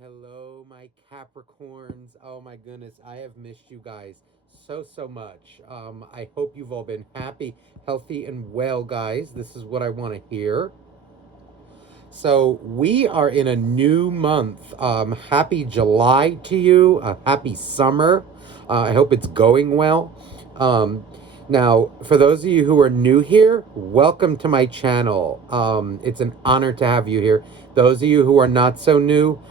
Hello, my Capricorns. Oh my goodness, I have missed you guys so much. I hope you've all been happy, healthy, and well, guys. This is what I want to hear. So, we are in a new month. Happy July to you. Happy summer. I hope it's going well. Um, Now, for those of you who are new here, welcome to my channel. It's an honor to have you here. Those of you who are not so new,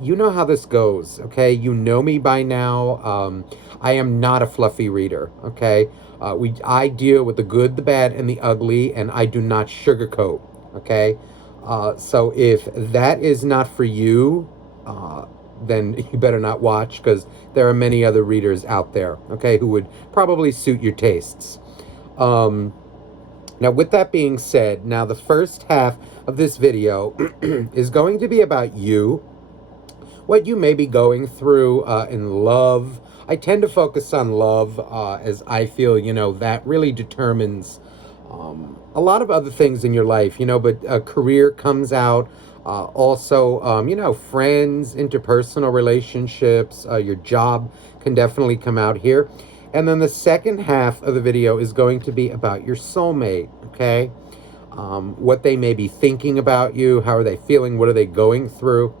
you know how this goes, okay? You know me by now. I am not a fluffy reader, okay? I deal with the good, the bad, and the ugly, and I do not sugarcoat, okay? So if that is not for you, then you better not watch because there are many other readers out there, okay, who would probably suit your tastes. Um, Now, with that being said, now the first half of this video is going to be about you, what you may be going through in love. I tend to focus on love as I feel, that really determines a lot of other things in your life, but a career comes out. Also, friends, interpersonal relationships, your job can definitely come out here. And then the second half of the video is going to be about your soulmate, okay? What they may be thinking about you, how are they feeling, what are they going through.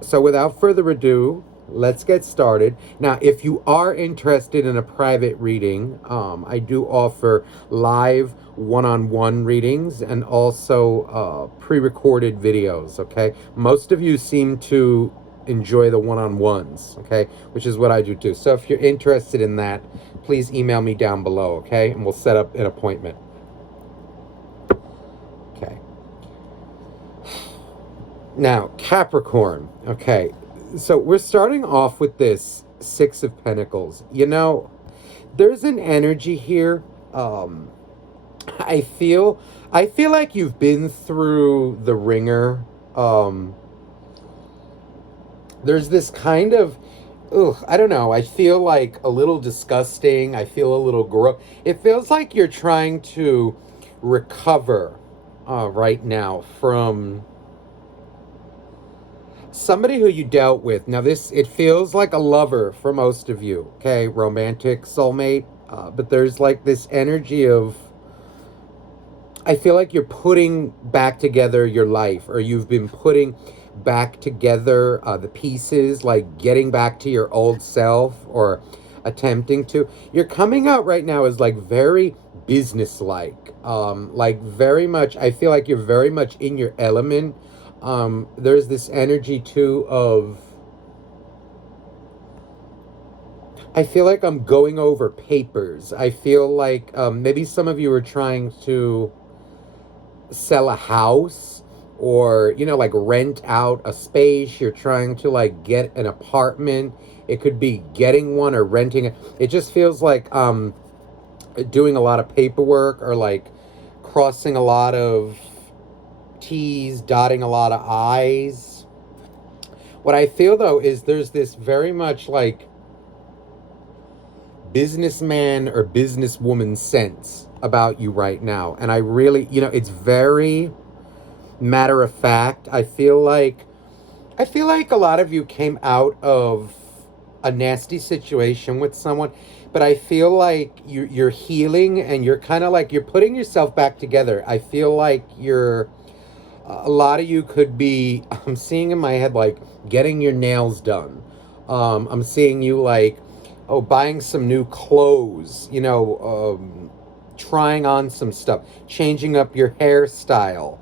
So without further ado, let's get started. Now, if you are interested in a private reading, I do offer live one-on-one readings and also pre-recorded videos, okay? Most of you seem to enjoy the one-on-ones, okay? Which is what I do too. So if you're interested in that, please email me down below, okay? And we'll set up an appointment. Okay. Now, Capricorn, okay. So we're starting off with this Six of Pentacles. There's an energy here. I feel like you've been through the ringer. There's this kind of, I don't know. I feel like a little disgusting. I feel a little gross. It feels like you're trying to recover right now from somebody who you dealt with. Now, it feels like a lover for most of you, okay? Romantic soulmate. But there's like this energy of, I feel like you're putting back together your life, or you've been putting back together the pieces, like getting back to your old self, or attempting to. You're coming out right now as like very business-like, like very much, I feel like you're very much in your element. There's this energy too of, I feel like I'm going over papers. I feel like maybe some of you are trying to sell a house, or like rent out a space. You're trying to like get an apartment. It could be getting one or renting it. It just feels like doing a lot of paperwork, or like crossing a lot of T's, dotting a lot of I's. What I feel though is there's this very much like businessman or businesswoman sense about you right now. And I really, it's very matter of fact. I feel like a lot of you came out of a nasty situation with someone, but I feel like you're healing, and you're kind of like you're putting yourself back together. I feel like a lot of you could be, I'm seeing in my head like getting your nails done. I'm seeing you like, buying some new clothes, trying on some stuff, changing up your hairstyle.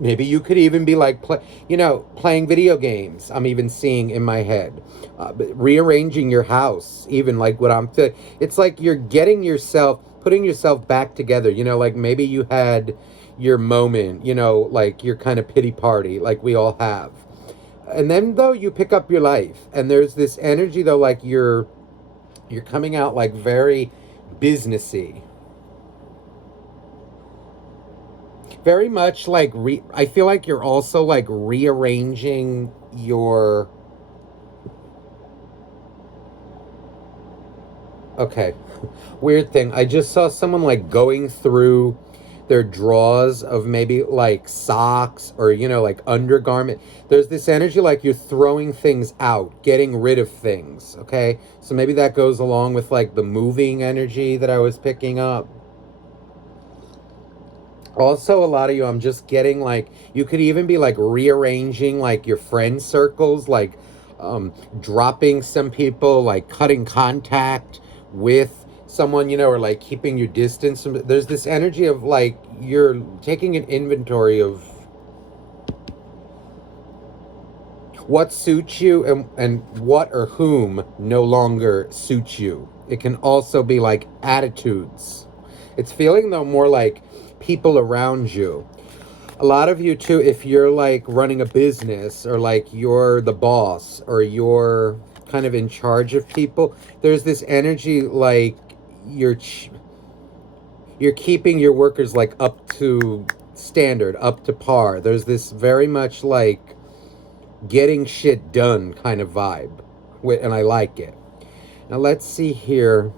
Maybe you could even be like, playing video games. I'm even seeing in my head, but rearranging your house, even like what it's like you're putting yourself back together. Like maybe you had your moment, like your kind of pity party, like we all have. And then though you pick up your life, and there's this energy though, like you're coming out like very businessy, very much like I feel like you're also like rearranging your, okay, weird thing. I just saw someone like going through their drawers of maybe like socks or, you know, like undergarment. There's this energy like you're throwing things out, getting rid of things, okay? So maybe that goes along with like the moving energy that I was picking up. Also, a lot of you, I'm just getting like, you could even be like rearranging like your friend circles, like dropping some people, like cutting contact with someone, you know, or like keeping your distance. There's this energy of like you're taking an inventory of what suits you and what or whom no longer suits you. It can also be like attitudes. It's feeling though more like people around you. A lot of you too, if you're like running a business or like you're the boss or you're kind of in charge of people, there's this energy like you're you're keeping your workers like up to standard, up to par. There's this very much like getting shit done kind of vibe, and I like it. Now let's see here.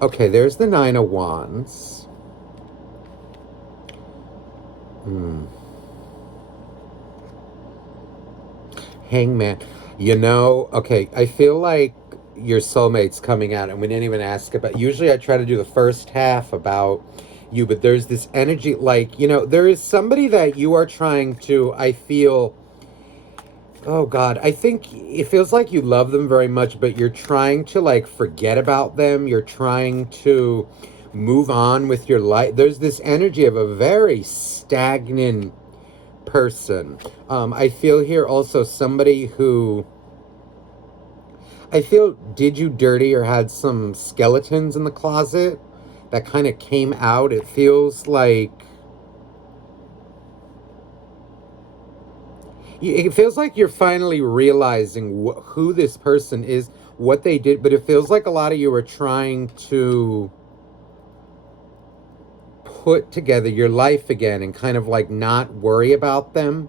Okay, there's the Nine of Wands. Hangman. You know, okay, I feel like your soulmate's coming out, and we didn't even ask about. Usually I try to do the first half about you, but there's this energy like, you know, there is somebody that you are trying to, I feel, oh God, I think it feels like you love them very much, but you're trying to like forget about them. You're trying to move on with your life. There's this energy of a very stagnant person. I feel here also somebody who I feel did you dirty or had some skeletons in the closet that kind of came out. It feels like you're finally realizing who this person is, what they did, but it feels like a lot of you are trying to put together your life again and kind of like not worry about them.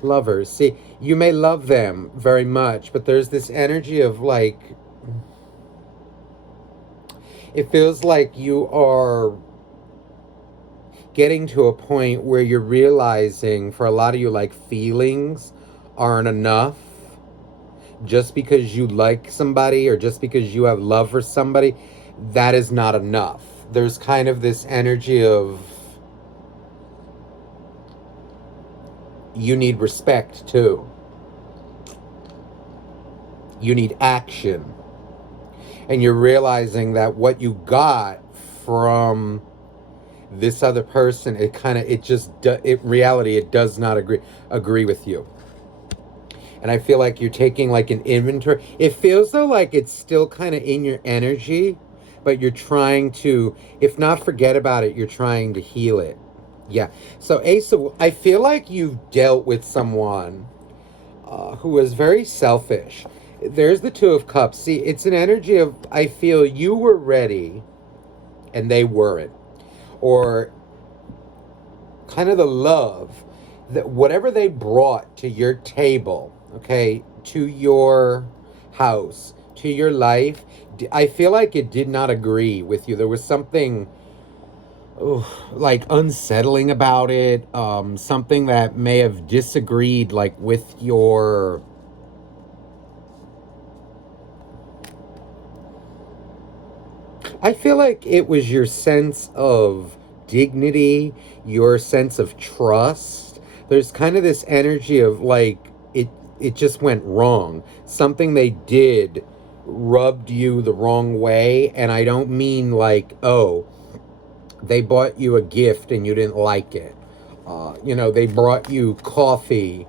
Lovers, see, you may love them very much, but there's this energy of like, it feels like you are getting to a point where you're realizing, for a lot of you, like feelings aren't enough. Just because you like somebody or just because you have love for somebody, that is not enough. There's kind of this energy of you need respect too. You need action. And you're realizing that what you got from this other person, it reality, it does not agree with you. And I feel like you're taking like an inventory. It feels though like it's still kind of in your energy, but you're trying to, if not forget about it, you're trying to heal it. Yeah. So Asa, I feel like you've dealt with someone who was very selfish. There's the Two of Cups. See, it's an energy of, I feel you were ready and they weren't. Or kind of the love that whatever they brought to your table, okay, to your house, to your life, I feel like it did not agree with you. There was something like unsettling about it, something that may have disagreed like with your I feel like it was your sense of dignity, your sense of trust. There's kind of this energy of like it just went wrong. Something they did rubbed you the wrong way, and I don't mean like, oh, they bought you a gift and you didn't like it. You know, they brought you coffee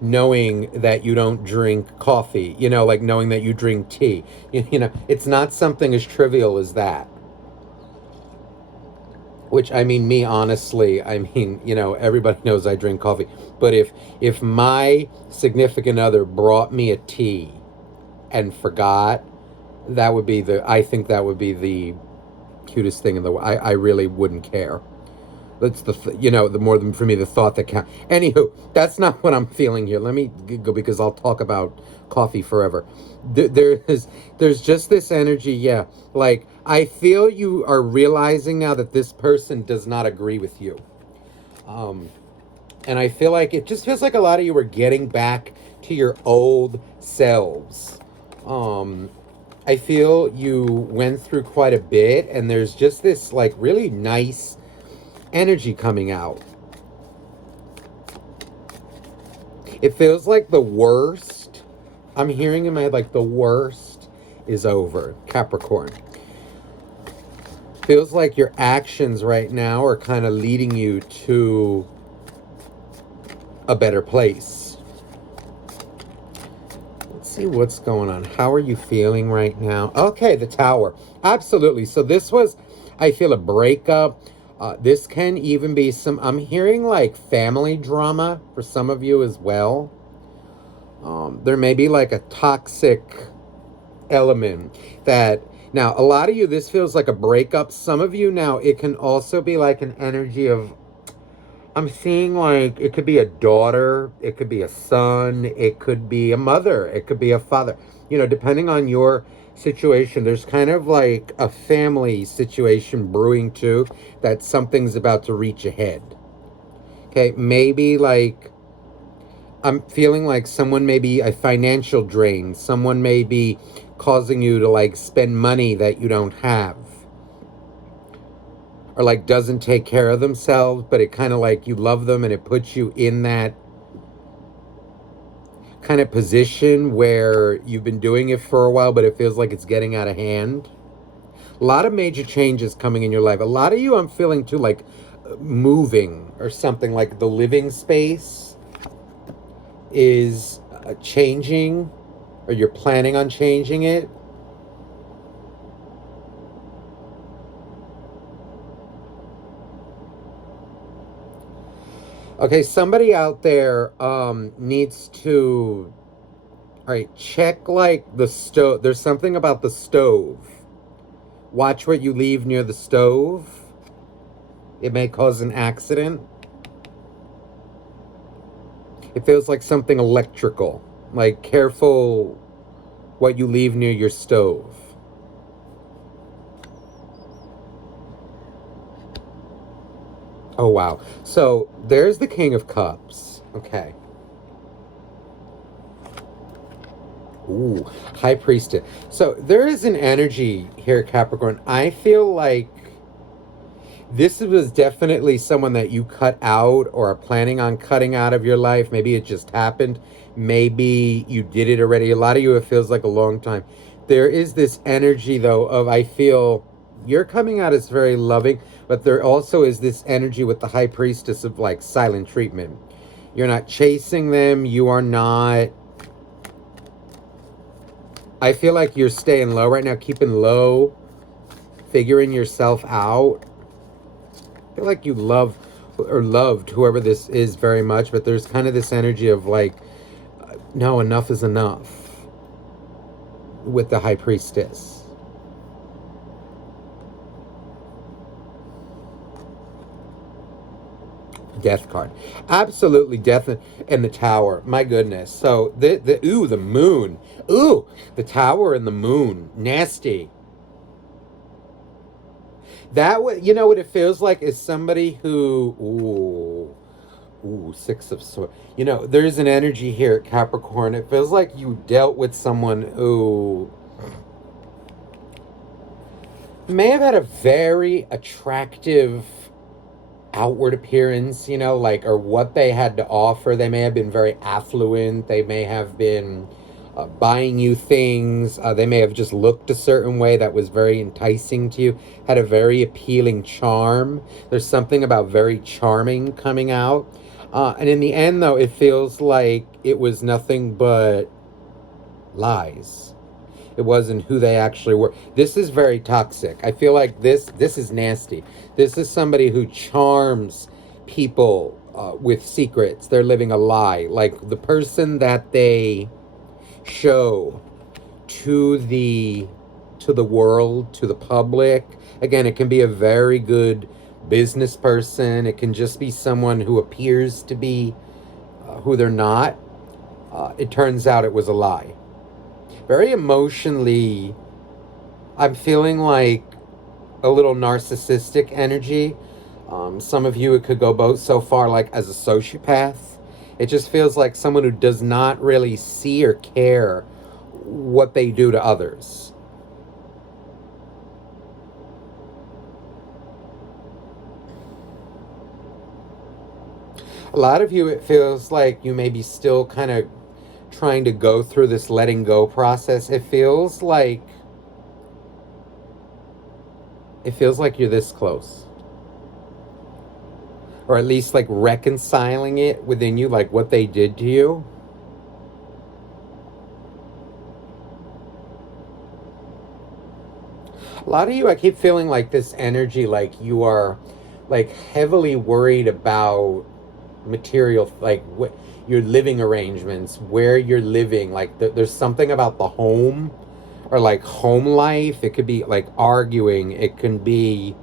knowing that you don't drink coffee, you know, like knowing that you drink tea. You know, it's not something as trivial as that. Which, I mean, me, honestly, I mean, you know, everybody knows I drink coffee. But if my significant other brought me a tea and forgot, I think that would be the cutest thing in the world. I really wouldn't care. That's the more than for me, the thought that counts. Anywho, that's not what I'm feeling here. Let me go, because I'll talk about coffee forever. There's just this energy, yeah. Like, I feel you are realizing now that this person does not agree with you. Um, and I feel like it just feels like a lot of you are getting back to your old selves. Um, I feel you went through quite a bit, and there's just this like really nice energy coming out. It feels like the worst. I'm hearing in my head like the worst is over, Capricorn. Feels like your actions right now are kind of leading you to a better place. Let's see what's going on. How are you feeling right now? Okay, the Tower. Absolutely. So this was, I feel, a breakup. This can even be I'm hearing like family drama for some of you as well. There may be like a toxic element that, now, a lot of you, this feels like a breakup. Some of you now, it can also be like an energy of, I'm seeing like it could be a daughter, it could be a son, it could be a mother, it could be a father. Depending on your situation, there's kind of like a family situation brewing too, that something's about to reach ahead. Okay, maybe like I'm feeling like someone may be a financial drain, someone may be causing you to like spend money that you don't have, or like doesn't take care of themselves, but it kind of like you love them and it puts you in that kind of position where you've been doing it for a while, but it feels like it's getting out of hand. A lot of major changes coming in your life. A lot of you, I'm feeling too, like moving or something, like the living space is changing, or you're planning on changing it. Okay, somebody out there needs to, all right, check like the stove. There's something about the stove. Watch what you leave near the stove. It may cause an accident. It feels like something electrical. Like, careful what you leave near your stove. Oh, wow. So, there's the King of Cups. Okay. Ooh, High Priestess. So, there is an energy here, Capricorn. I feel like this was definitely someone that you cut out or are planning on cutting out of your life. Maybe it just happened. Maybe you did it already. A lot of you, it feels like a long time. There is this energy, though, of I feel you're coming out as very loving, but there also is this energy with the High Priestess of like silent treatment. You're not chasing them. You are not. I feel like you're staying low right now, keeping low, figuring yourself out. I feel like you love or loved whoever this is very much, but there's kind of this energy of like, no, enough is enough with the High Priestess. Death card. Absolutely, death and the Tower. My goodness. So the moon. Ooh, the Tower and the moon. Nasty. That what it feels like is somebody who, Six of Swords. There's an energy here at Capricorn. It feels like you dealt with someone who may have had a very attractive outward appearance, like, or what they had to offer. They may have been very affluent. They may have been buying you things. They may have just looked a certain way that was very enticing to you, had a very appealing charm. There's something about very charming coming out. And in the end, though, it feels like it was nothing but lies. It wasn't who they actually were. This is very toxic. I feel like this is nasty. This is somebody who charms people with secrets. They're living a lie. Like the person that they show to the world, to the public. Again, it can be a very good business person. It can just be someone who appears to be who they're not. It turns out it was a lie. Very emotionally, I'm feeling like a little narcissistic energy. Some of you, it could go both so far, like as a sociopath. It just feels like someone who does not really see or care what they do to others. A lot of you, it feels like you may be still kind of trying to go through this letting go process. It feels like you're this close. Or at least like reconciling it within you, like what they did to you. A lot of you, I keep feeling like this energy, like you are like heavily worried about material, like what your living arrangements, where you're living. Like there's something about the home or like home life. It could be like arguing. It can be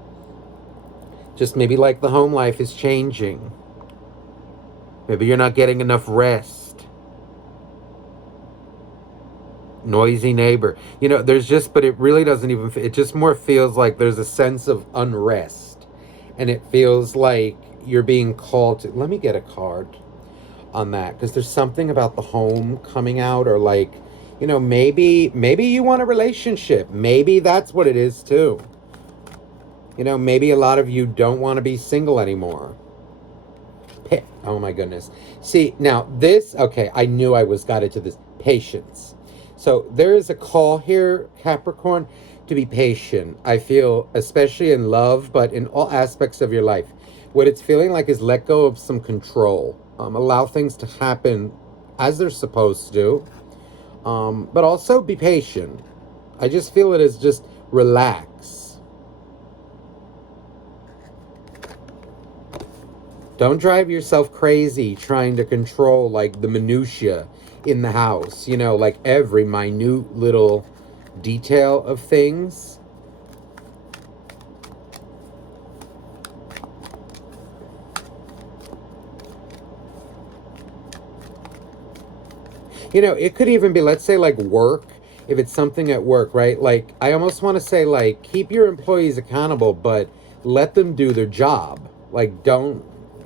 just maybe like the home life is changing. Maybe you're not getting enough rest. Noisy neighbor. There's just, but it really doesn't even, it just more feels like there's a sense of unrest. And it feels like you're being called to, let me get a card on that, because there's something about the home coming out, or like, maybe you want a relationship. Maybe that's what it is too. Maybe a lot of you don't want to be single anymore. Oh my goodness. See, now this, okay, I knew I was got into this. Patience. So there is a call here, Capricorn, to be patient. I feel, especially in love, but in all aspects of your life. What it's feeling like is let go of some control. Allow things to happen as they're supposed to. But also be patient. I just feel it as just relax. Don't drive yourself crazy trying to control like the minutia in the house, like every minute little detail of things. It could even be, let's say, like work. If it's something at work, right? Like, I almost want to say, like, keep your employees accountable, but let them do their job. Like, don't,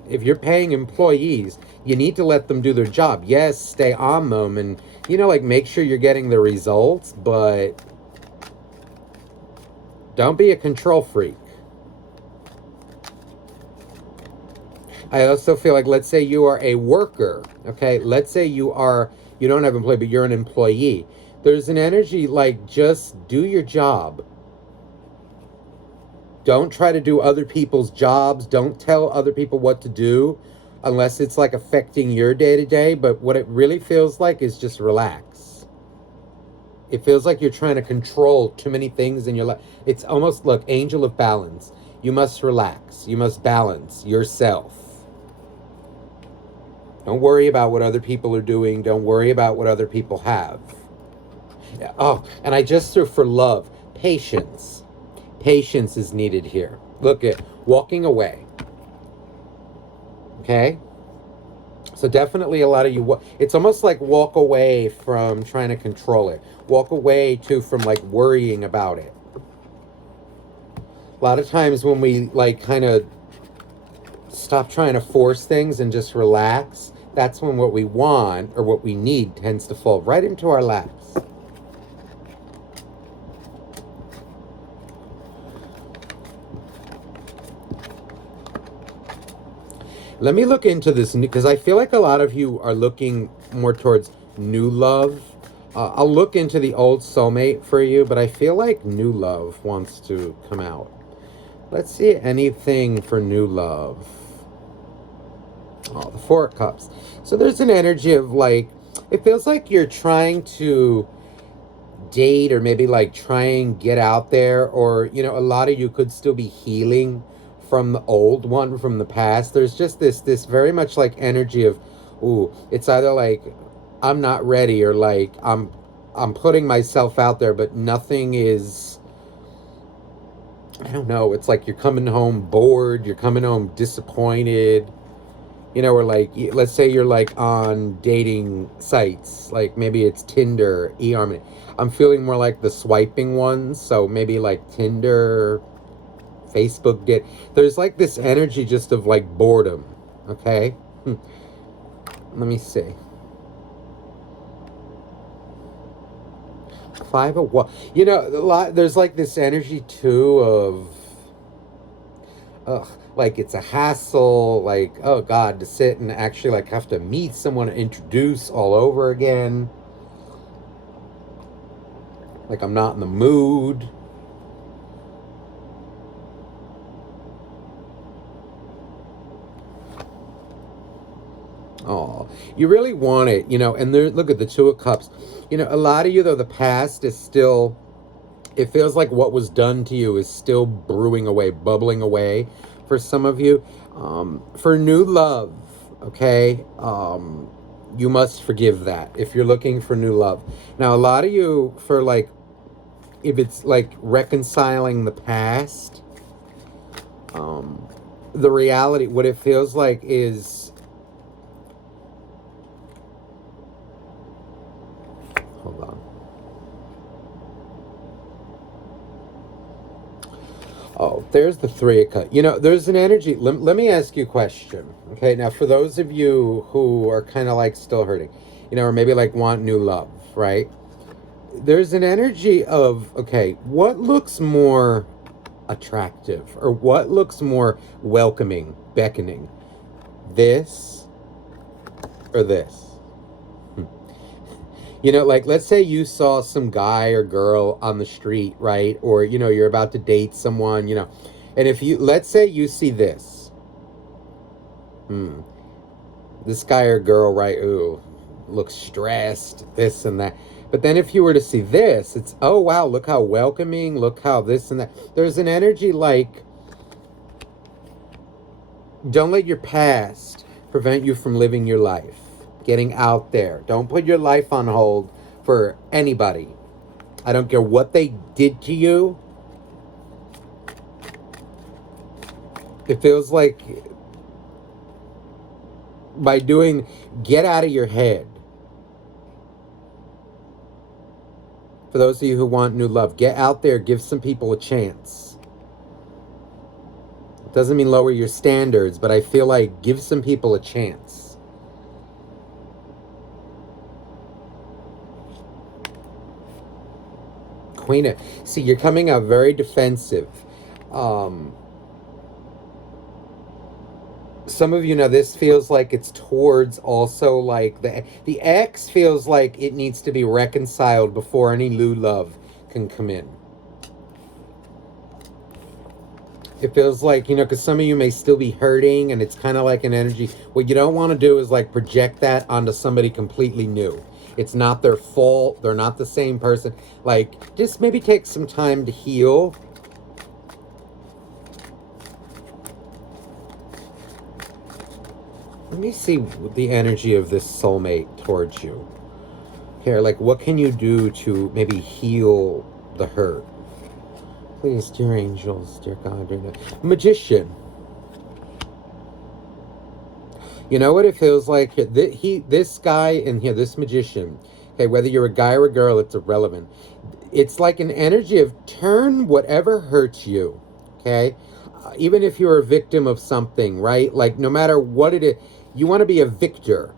if you're paying employees, you need to let them do their job. Yes, stay on them and, like make sure you're getting the results, but don't be a control freak. I also feel like, let's say you are a worker, okay? Let's say you don't have an employee, but you're an employee. There's an energy like just do your job. Don't try to do other people's jobs. Don't tell other people what to do unless it's like affecting your day to day. But what it really feels like is just relax. It feels like you're trying to control too many things in your life. It's almost, look, angel of balance. You must relax. You must balance yourself. Don't worry about what other people are doing. Don't worry about what other people have. Oh, and I just threw for love. Patience. Patience is needed here. Look at walking away. Okay? So definitely a lot of you, it's almost like walk away from trying to control it. Walk away too from like worrying about it. A lot of times when we like kind of stop trying to force things and just relax, that's when what we want or what we need tends to fall right into our laps. Let me look into this, because I feel like a lot of you are looking more towards new love. I'll look into the old soulmate for you, but I feel like new love wants to come out. Let's see anything for new love. Oh, the Four of Cups. So there's an energy of like, it feels like you're trying to date or maybe like try and get out there, or, a lot of you could still be healing from the old one, from the past. There's just this very much like energy of, ooh, it's either like I'm not ready, or like I'm putting myself out there, but nothing is I don't know, it's like you're coming home bored, you're coming home disappointed, you know, or like, let's say you're like on dating sites, like maybe it's Tinder, eHarmony. I'm feeling more like the swiping ones, so maybe like Tinder, Facebook did. There's like this energy just of like boredom, okay? Let me see. Five of what? You know, a lot. There's like this energy too of, ugh, like it's a hassle. Like, oh God, to sit and actually like have to meet someone, introduce all over again. Like I'm not in the mood. Oh, you really want it, you know. And there, look at the Two of Cups. You know, a lot of you though, the past is still. It feels like what was done to you is still brewing away, bubbling away, for some of you. For new love, okay. You must forgive that if you're looking for new love. Now, a lot of you, for like, if it's like reconciling the past, the reality, what it feels like is, hold on. Oh, there's the Three of Cups. You know, there's an energy. Let me ask you a question. Okay, now for those of you who are kind of like still hurting, you know, or maybe like want new love, right? There's an energy of, okay, what looks more attractive or what looks more welcoming, beckoning? This or this? You know, like let's say you saw some guy or girl on the street, right? Or, you know, you're about to date someone, you know. And if you, let's say you see this. This guy or girl, right? Ooh, looks stressed, this and that. But then if you were to see this, it's, oh wow, look how welcoming, look how this and that. There's an energy like, don't let your past prevent you from living your life, getting out there. Don't put your life on hold for anybody. I don't care what they did to you. It feels like by doing, get out of your head. For those of you who want new love, get out there, give some people a chance. It doesn't mean lower your standards, but I feel like give some people a chance. Queen of, see, you're coming out very defensive. Some of you know this feels like it's towards also like the ex feels like it needs to be reconciled before any new love can come in. It feels like, you know, because some of you may still be hurting and it's kind of like an energy. What you don't want to do is like project that onto somebody completely new. It's not their fault. They're not the same person. Like, just maybe take some time to heal. Let me see the energy of this soulmate towards you. Here, like, what can you do to maybe heal the hurt? Please, dear angels, dear God, dear Magician. You know what it feels like? This guy in here, this magician, okay, whether you're a guy or a girl, it's irrelevant. It's like an energy of turn whatever hurts you, okay? Even if you're a victim of something, right? Like, no matter what it is, you want to be a victor,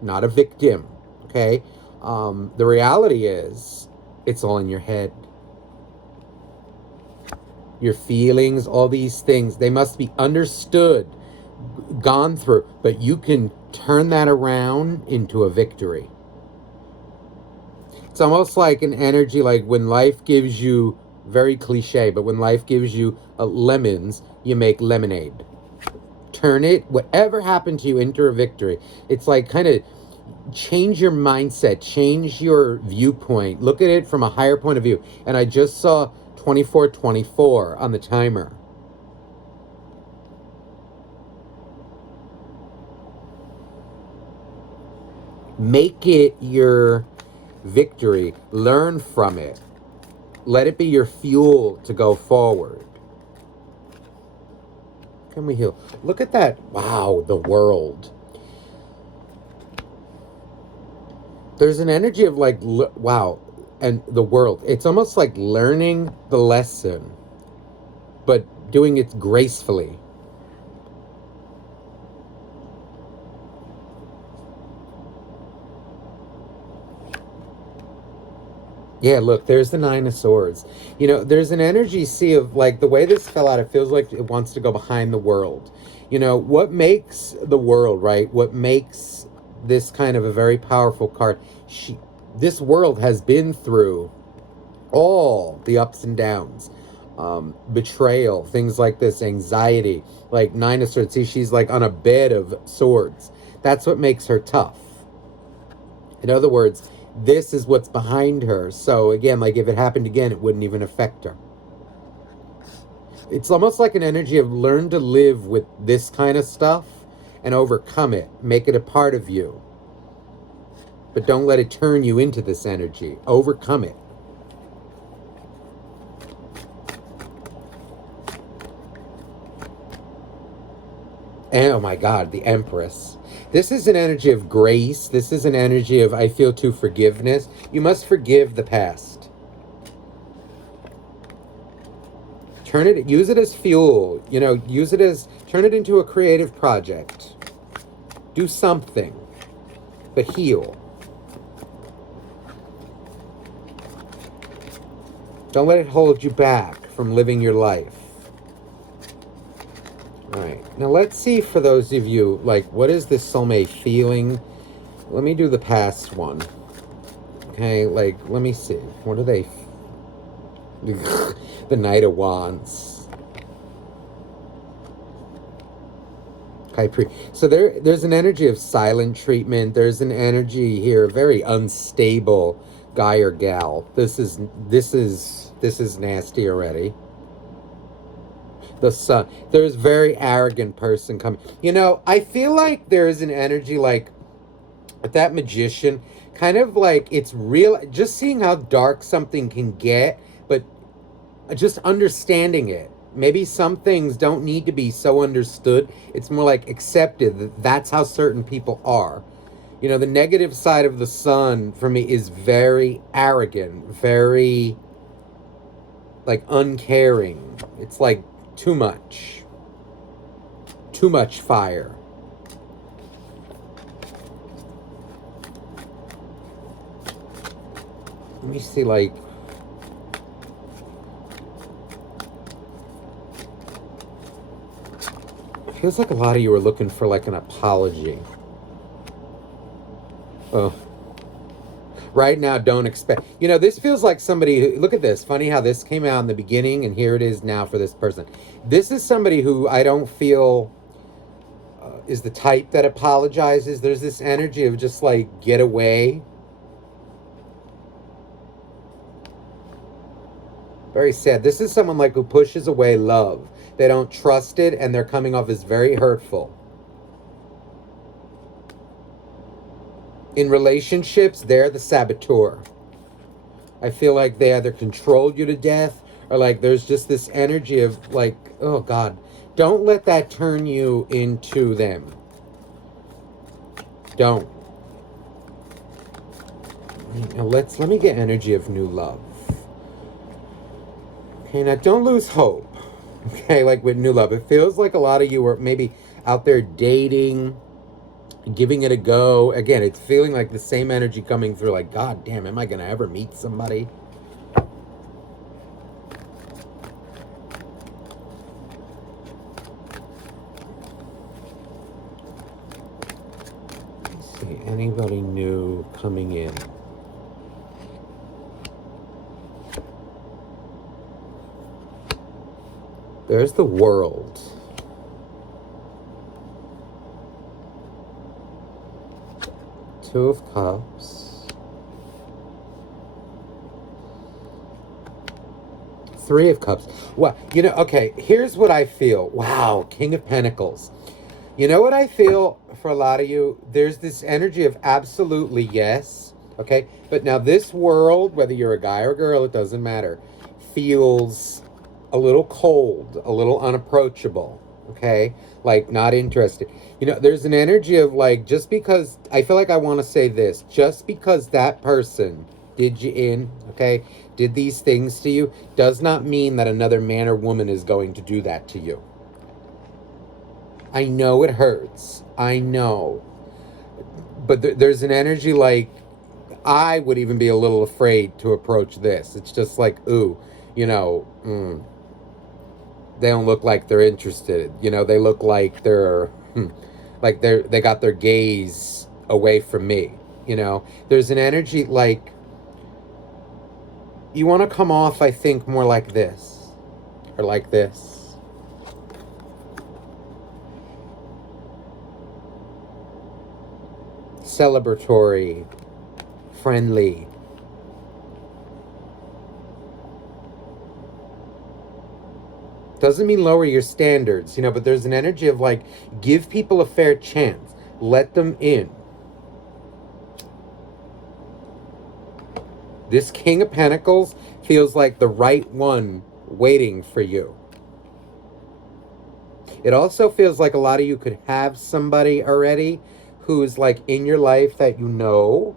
not a victim, okay? The reality is, it's all in your head. Your feelings, all these things, they must be understood, gone through, but you can turn that around into a victory. It's almost like an energy, like when life gives you, very cliche, but when life gives you lemons, you make lemonade. Turn it, whatever happened to you, into a victory. It's like kind of change your mindset, change your viewpoint, look at it from a higher point of view. And I just saw 2424 on the timer. Make it your victory. Learn from it. Let it be your fuel to go forward. Can we heal? Look at that. Wow, the world. There's an energy of like, wow, and the world. It's almost like learning the lesson, but doing it gracefully. Yeah, look, there's the Nine of Swords. You know, there's an energy, see, of like the way this fell out, it feels like it wants to go behind the world. You know, what makes the world, right? What makes this kind of a very powerful card? This world has been through all the ups and downs, betrayal, things like this, anxiety. Like Nine of Swords, see, she's like on a bed of swords. That's what makes her tough. In other words, this is what's behind her. So again, like if it happened again, it wouldn't even affect her. It's almost like an energy of learn to live with this kind of stuff and overcome it. Make it a part of you. But don't let it turn you into this energy. Overcome it. And, oh my God, the Empress. This is an energy of grace. This is an energy of, I feel, to forgiveness. You must forgive the past. Use it as fuel. You know, turn it into a creative project. Do something. But heal. Don't let it hold you back from living your life. All right, now let's see for those of you, like, what is this soulmate feeling? Let me do the past one. Okay, like, let me see. What are they? The Knight of Wands. Okay, so there's an energy of silent treatment. There's an energy here, very unstable guy or gal. This is nasty already. The Sun. There's very arrogant person coming. You know, I feel like there's an energy like that magician, kind of like it's real, just seeing how dark something can get, but just understanding it. Maybe some things don't need to be so understood. It's more like accepted that that's how certain people are. You know, the negative side of the Sun for me is very arrogant, very like uncaring. It's like too much fire. Let me see, like, it feels like a lot of you are looking for like an apology. Oh, right now, don't expect, you know, this feels like somebody who, look at this, funny how this came out in the beginning and here it is now for this person. This is somebody who I don't feel is the type that apologizes. There's this energy of just like, get away. Very sad. This is someone like who pushes away love. They don't trust it and they're coming off as very hurtful. In relationships, they're the saboteur. I feel like they either controlled you to death or like there's just this energy of like, oh God, don't let that turn you into them. Don't. Now let me get energy of new love. Okay, now don't lose hope. Okay, like with new love. It feels like a lot of you are maybe out there dating, giving it a go. Again, it's feeling like the same energy coming through, like, God damn, am I going to ever meet somebody? Let's see, anybody new coming in? There's the World. Two of Cups. Three of Cups. Well, you know, okay, here's what I feel. Wow, King of Pentacles. You know what I feel for a lot of you? There's this energy of absolutely yes, okay? But now this world, whether you're a guy or a girl, it doesn't matter. feels a little cold, a little unapproachable, okay? Like, not interested. You know, there's an energy of like, just because, I feel like I want to say this, just because that person did you in, okay, did these things to you, does not mean that another man or woman is going to do that to you. I know it hurts. I know. But there's an energy like, I would even be a little afraid to approach this. It's just like, ooh, you know, they don't look like they're interested. You know, they look like they got their gaze away from me. You know, there's an energy like, you want to come off, I think, more like this or like this. Celebratory, friendly. Doesn't mean lower your standards, you know, but there's an energy of like, give people a fair chance. Let them in. This King of Pentacles feels like the right one waiting for you. It also feels like a lot of you could have somebody already who's like in your life that you know.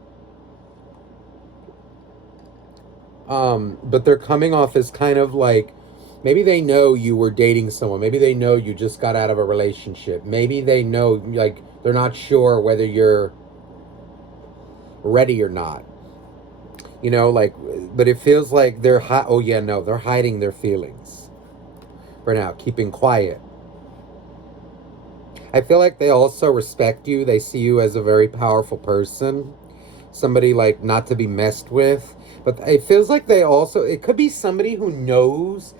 But they're coming off as kind of like, maybe they know you were dating someone. Maybe they know you just got out of a relationship. Maybe they know, like, they're not sure whether you're ready or not. You know, like, but it feels like they're they're hiding their feelings for now, keeping quiet. I feel like they also respect you. They see you as a very powerful person, somebody like not to be messed with. But it feels like it could be somebody who knows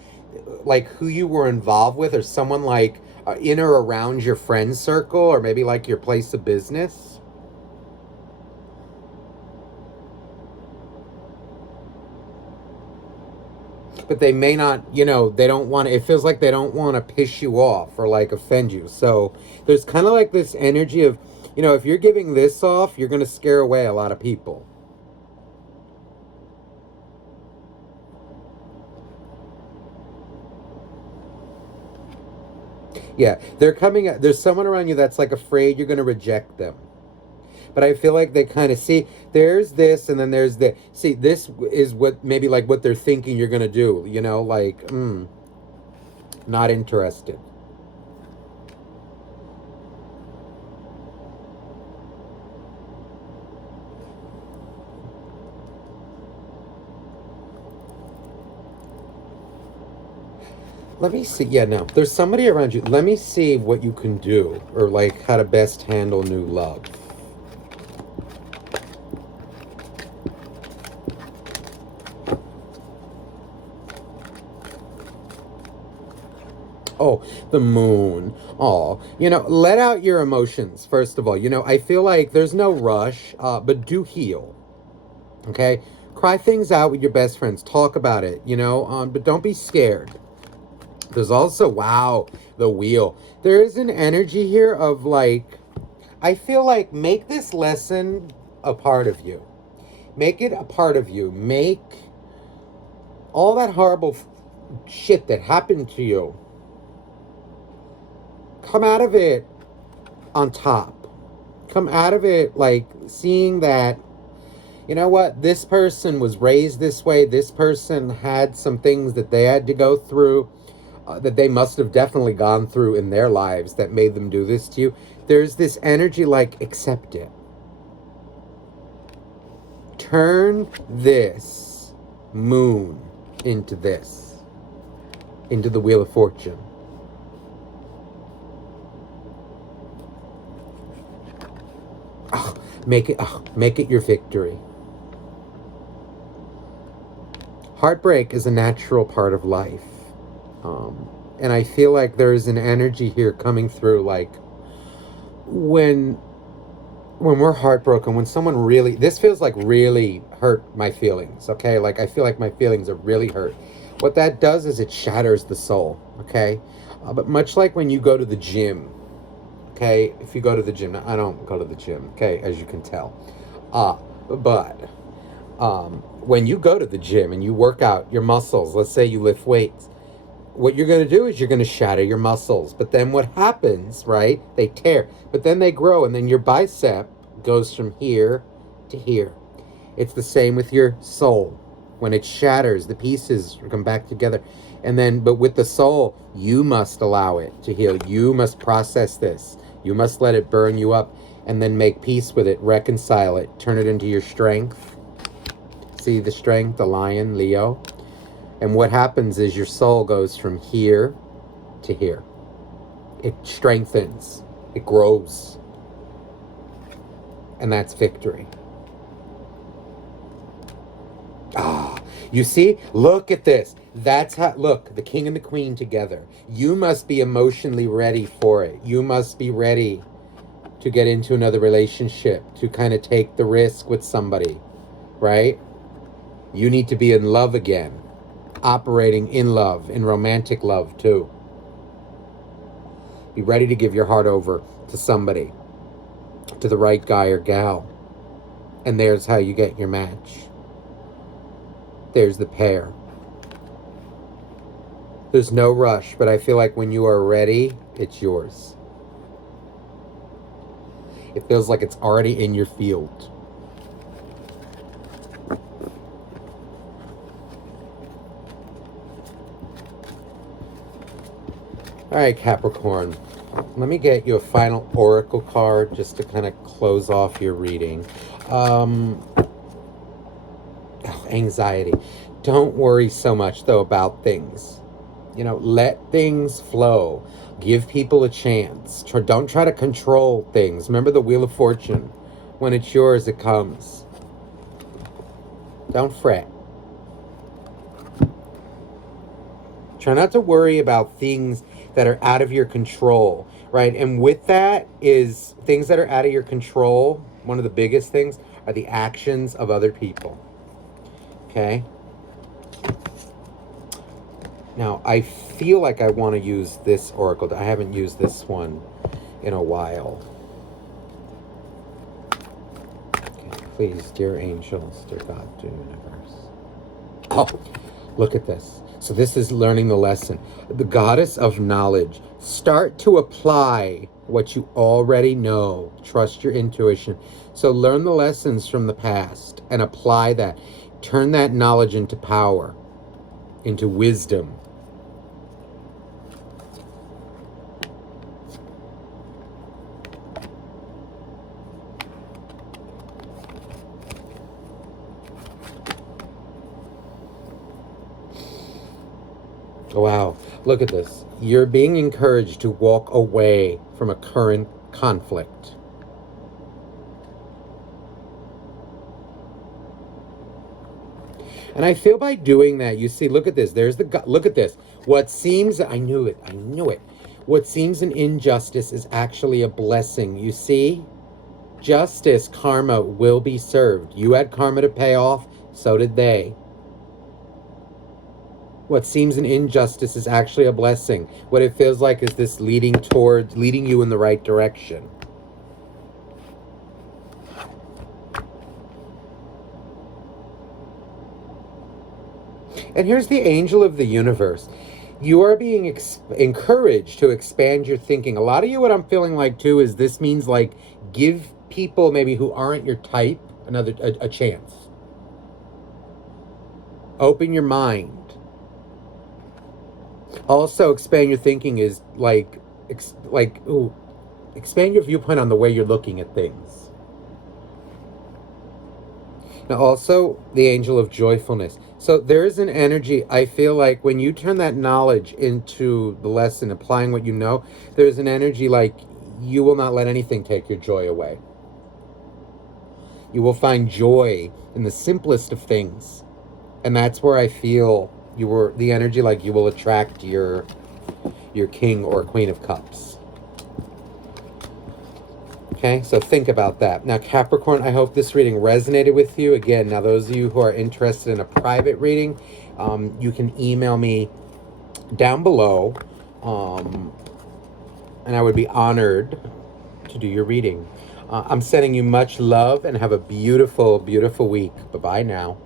like who you were involved with, or someone like in or around your friend circle, or maybe like your place of business. But they may not, you know, they don't want to, it feels like they don't want to piss you off or like offend you. So there's kind of like this energy of, you know, if you're giving this off, you're going to scare away a lot of people. Yeah, there's someone around you that's like afraid you're going to reject them. But I feel like they kind of see, there's this and then there's the, see, this is what maybe like what they're thinking you're going to do, you know, like, not interested. Let me see. Yeah, no. There's somebody around you. Let me see what you can do, or like how to best handle new love. Oh, the moon. Oh, you know, let out your emotions, first of all. You know, I feel like there's no rush, but do heal. Okay? Cry things out with your best friends. Talk about it, you know, but don't be scared. There's also, wow, the wheel. There is an energy here of like, I feel like make this lesson a part of you. Make it a part of you. Make all that horrible shit that happened to you, come out of it on top. Come out of it like seeing that, you know what, this person was raised this way. This person had some things that they had to go through. That they must have definitely gone through in their lives that made them do this to you. There's this energy like, accept it. Turn this moon into this, into the Wheel of Fortune. Make it your victory. Heartbreak is a natural part of life. And I feel like there's an energy here coming through, like when we're heartbroken, when someone really, this feels like really hurt my feelings, okay? Like I feel like my feelings are really hurt. What that does is it shatters the soul, okay? But much like when you go to the gym, okay? If you go to the gym, now, I don't go to the gym, okay? As you can tell. But when you go to the gym and you work out your muscles, let's say you lift weights, what you're going to do is you're going to shatter your muscles. But then what happens, right? They tear, but then they grow, and then your bicep goes from here to here. It's the same with your soul. When it shatters, the pieces come back together. And then, but with the soul, you must allow it to heal. You must process this. You must let it burn you up and then make peace with it, reconcile it, turn it into your strength. See the strength, the lion, Leo. And what happens is your soul goes from here to here. It strengthens. It grows. And that's victory. Ah, you see? Look at this. That's how, look, the king and the queen together. You must be emotionally ready for it. You must be ready to get into another relationship, to kind of take the risk with somebody, right? You need to be in love again, operating in love, in romantic love too. Be ready to give your heart over to somebody, to the right guy or gal. And there's how you get your match. There's the pair. There's no rush, but I feel like when you are ready, it's yours. It feels like it's already in your field. All right, Capricorn. Let me get you a final oracle card just to kind of close off your reading. Anxiety. Don't worry so much, though, about things. You know, let things flow. Give people a chance. Don't try to control things. Remember the Wheel of Fortune. When it's yours, it comes. Don't fret. Try not to worry about things that are out of your control, right? And with that is things that are out of your control. One of the biggest things are the actions of other people. Okay? Now, I feel like I want to use this oracle. I haven't used this one in a while. Okay, please, dear angels, dear God, dear universe. Oh, look at this. So this is learning the lesson. The goddess of knowledge. Start to apply what you already know. Trust your intuition. So learn the lessons from the past and apply that. Turn that knowledge into power, into wisdom. Wow, look at this. You're being encouraged to walk away from a current conflict. And I feel by doing that, you see, look at this. There's the, look at this. What seems, I knew it. What seems an injustice is actually a blessing. You see, justice, karma will be served. You had karma to pay off, so did they. What seems an injustice is actually a blessing. What it feels like is this leading you in the right direction. And here's the angel of the universe. You are being encouraged to expand your thinking. A lot of you, what I'm feeling like too, is this means like give people maybe who aren't your type a chance. Open your mind. Also, expand your thinking is expand your viewpoint on the way you're looking at things. Now, also, the angel of joyfulness. So there is an energy, I feel like, when you turn that knowledge into the lesson, applying what you know, there's an energy like you will not let anything take your joy away. You will find joy in the simplest of things. And that's where I feel the energy like you will attract your king or queen of cups. Okay, so think about that. Now, Capricorn, I hope this reading resonated with you. Again, now those of you who are interested in a private reading, you can email me down below, and I would be honored to do your reading. I'm sending you much love and have a beautiful, beautiful week. Bye-bye now.